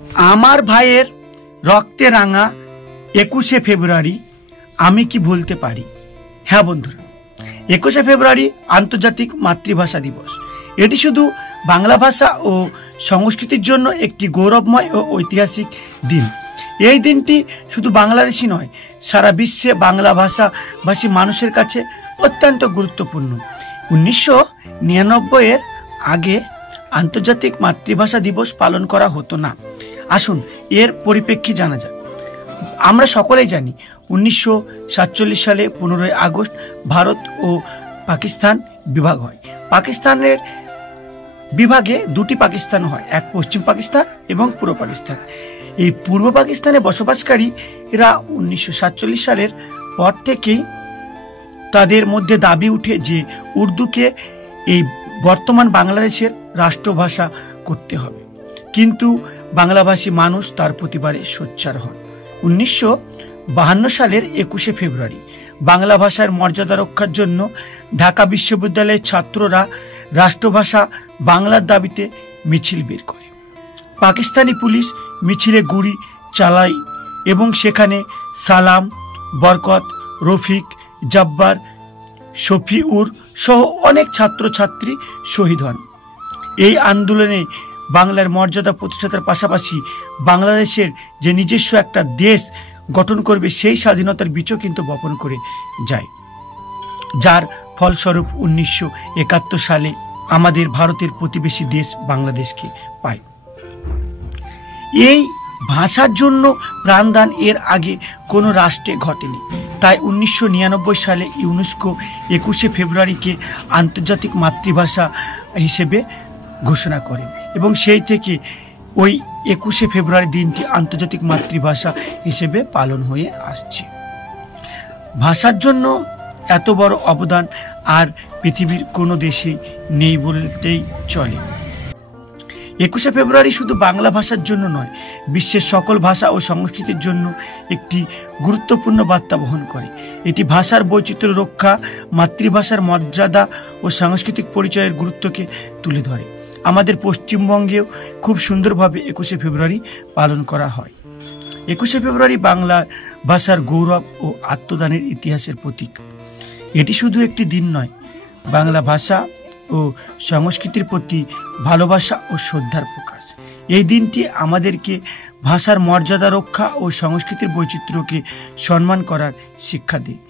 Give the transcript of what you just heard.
আমার ভাইয়ের রক্তে রাঙা 21শে ফেব্রুয়ারি আমি কি ভুলতে পারি। হ্যাঁ বন্ধুরা, 21শে ফেব্রুয়ারি আন্তর্জাতিক মাতৃভাষা দিবস। এটি শুধু বাংলা ভাষা ও সংস্কৃতির জন্য একটি গৌরবময় ও ঐতিহাসিক দিন। এই দিনটি শুধু বাংলাদেশি নয়, সারা বিশ্বে বাংলা ভাষাভাষী মানুষের কাছে অত্যন্ত গুরুত্বপূর্ণ। 1999 এর আগে আন্তর্জাতিক মাতৃভাষা দিবস পালন করা হতো না। আসুন এর পরিপ্রেক্ষি জানা যাক। আমরা সকলেই জানি 1947 সালে 15 আগস্ট ভারত ও পাকিস্তান বিভাগ হয়। পাকিস্তানের বিভাগে দুটি পাকিস্তান হয়, এক পশ্চিম পাকিস্তান এবং পূর্ব পাকিস্তান। এই পূর্ব পাকিস্তানে বসবাসকারী এরা 1947 সালের পর থেকেই তাদের মধ্যে দাবি উঠে যে উর্দুকে এই বর্তমান বাংলাদেশের রাষ্ট্রভাষা করতে হবে, কিন্তু বাংলাভাষী মানুষ তার প্রতিবারে সোচ্চার হন। 1952 সালের 21শে ফেব্রুয়ারি বাংলা ভাষার মর্যাদা রক্ষার জন্য ঢাকা বিশ্ববিদ্যালয়ের ছাত্ররা রাষ্ট্রভাষা বাংলার দাবিতে মিছিল বের করে। পাকিস্তানি পুলিশ মিছিলে গুলি চালায় এবং সেখানে সালাম, বরকত, রফিক, জব্বার, শফিউর সহ অনেক ছাত্রছাত্রী শহীদ হন। এই আন্দোলনে বাংলার মর্যাদা প্রতিষ্ঠার পাশাপাশি বাংলাদেশের যে নিজস্ব একটা দেশ গঠন করবে সেই স্বাধীনতার বীজও কিন্তু বপন করে যায়, যার ফলস্বরূপ 1971 সালে আমাদের ভারতের প্রতিবেশী দেশ বাংলাদেশকে পায়। এই ভাষার জন্য প্রাণদান এর আগে কোনো রাষ্ট্রে ঘটেনি। তাই 1999 সালে ইউনেস্কো 21শে ফেব্রুয়ারিকে আন্তর্জাতিক মাতৃভাষা হিসেবে ঘোষণা করে এবং সেই থেকে ওই 21শে ফেব্রুয়ারি দিনটি আন্তর্জাতিক মাতৃভাষা হিসেবে পালন হয়ে আসছে। ভাষার জন্য এত বড় অবদান আর পৃথিবীর কোনো দেশে নেই বলতেই চলে। 21শে ফেব্রুয়ারি শুধু বাংলা ভাষার জন্য নয়, বিশ্বের সকল ভাষা ও সংস্কৃতির জন্য একটি গুরুত্বপূর্ণ বার্তা বহন করে। এটি ভাষার বৈচিত্র্য রক্ষা, মাতৃভাষার মর্যাদা ও সাংস্কৃতিক পরিচয়ের গুরুত্বকে তুলে ধরে। আমাদের পশ্চিমবঙ্গেও খুব সুন্দরভাবে 21শে ফেব্রুয়ারি পালন করা হয়। 21শে ফেব্রুয়ারি বাংলা ভাষার গৌরব ও আত্মদানের ইতিহাসের প্রতীক। এটি শুধু একটি দিন নয়, বাংলা ভাষা ও সংস্কৃতির প্রতি ভালোবাসা ও শ্রদ্ধার প্রকাশ। এই দিনটি আমাদেরকে ভাষার মর্যাদা রক্ষা ও সংস্কৃতির বৈচিত্র্যকে সম্মান করার শিক্ষা দেয়।